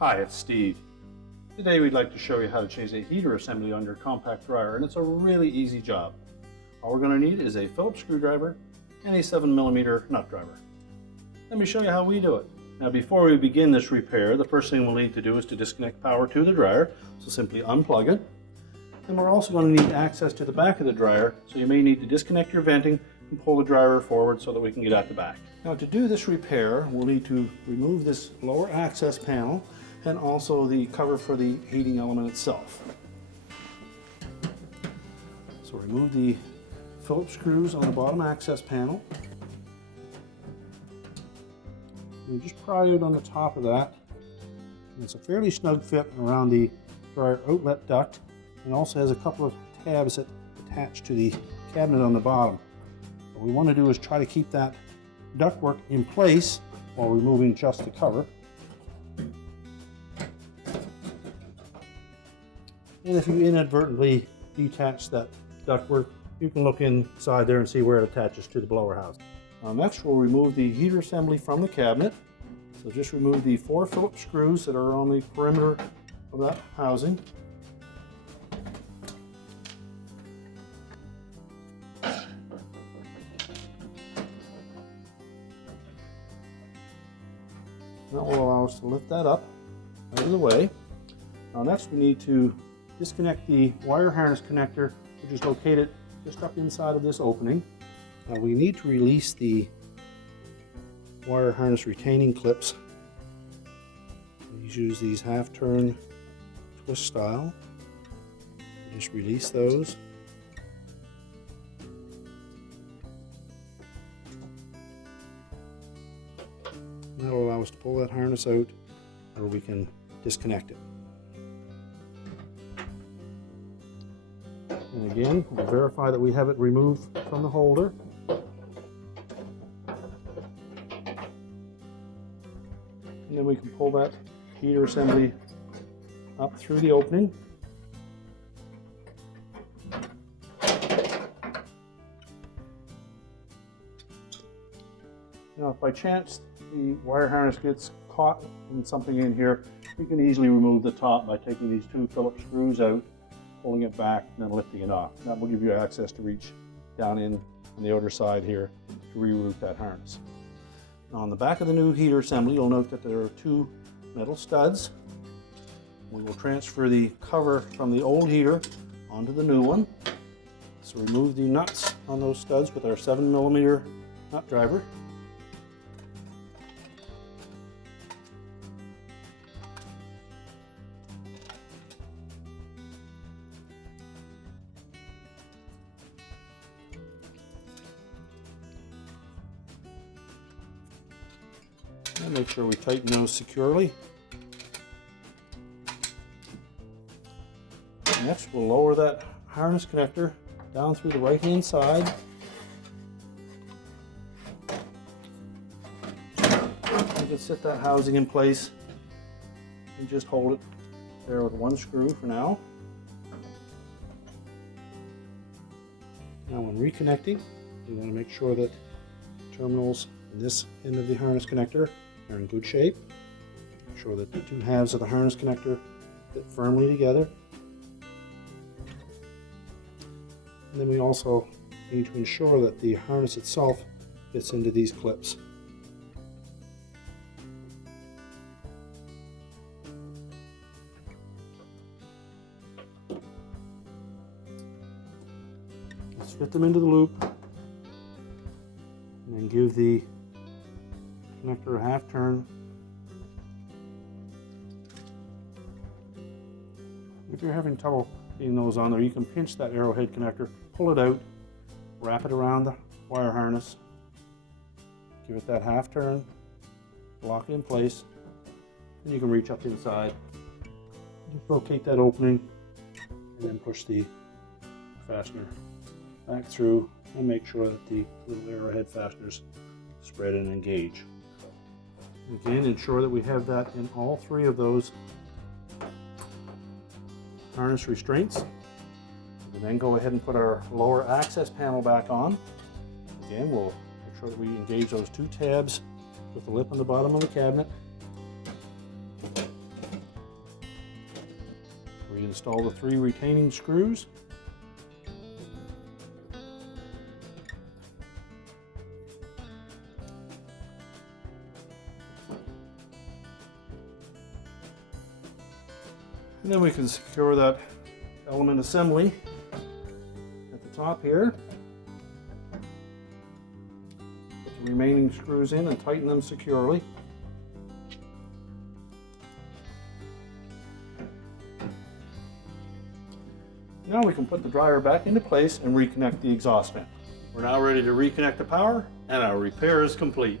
Hi, it's Steve. Today we'd like to show you how to change a heater assembly on your compact dryer, and it's a really easy job. All we're going to need is a Phillips screwdriver and a 7mm nut driver. Let me show you how we do it. Now before we begin this repair, the first thing we'll need to do is to disconnect power to the dryer, so simply unplug it. And we're also going to need access to the back of the dryer, so you may need to disconnect your venting and pull the dryer forward so that we can get at the back. Now to do this repair, we'll need to remove this lower access panel and also the cover for the heating element itself. So remove the Phillips screws on the bottom access panel. And just pry it on the top of that. And it's a fairly snug fit around the dryer outlet duct, and also has a couple of tabs that attach to the cabinet on the bottom. What we want to do is try to keep that ductwork in place while removing just the cover. And if you inadvertently detach that ductwork, you can look inside there and see where it attaches to the blower house. Next, we'll remove the heater assembly from the cabinet. So just remove the 4 Phillips screws that are on the perimeter of that housing. That will allow us to lift that up out of the way. Now next we need to disconnect the wire harness connector, which is located just up inside of this opening. Now we need to release the wire harness retaining clips. Please use these half-turn twist style. Just release those. That'll allow us to pull that harness out, or we can disconnect it. And again, we'll verify that we have it removed from the holder. And then we can pull that heater assembly up through the opening. Now, if by chance the wire harness gets caught in something in here, you can easily remove the top by taking these 2 Phillips screws out, pulling it back, and then lifting it off. That will give you access to reach down in on the outer side here to reroute that harness. Now on the back of the new heater assembly, you'll note that there are 2 metal studs. We will transfer the cover from the old heater onto the new one. So remove the nuts on those studs with our 7mm nut driver. And make sure we tighten those securely. Next, we'll lower that harness connector down through the right-hand side. You can set that housing in place and just hold it there with 1 screw for now. Now when reconnecting, you want to make sure that terminals in this end of the harness connector are in good shape. Make sure that the 2 halves of the harness connector fit firmly together. And then we also need to ensure that the harness itself fits into these clips. Let's fit them into the loop and then give the connector a half turn. If you're having trouble getting those on there, you can pinch that arrowhead connector, pull it out, wrap it around the wire harness, give it that half turn, lock it in place, and you can reach up inside, just locate that opening, and then push the fastener back through and make sure that the little arrowhead fasteners spread and engage. Again, ensure that we have that in all 3 of those harness restraints. And then go ahead and put our lower access panel back on. Again, we'll make sure that we engage those two tabs with the lip on the bottom of the cabinet. Reinstall the 3 retaining screws. And then we can secure that element assembly at the top here. Put the remaining screws in and tighten them securely. Now we can put the dryer back into place and reconnect the exhaust vent. We're now ready to reconnect the power, and our repair is complete.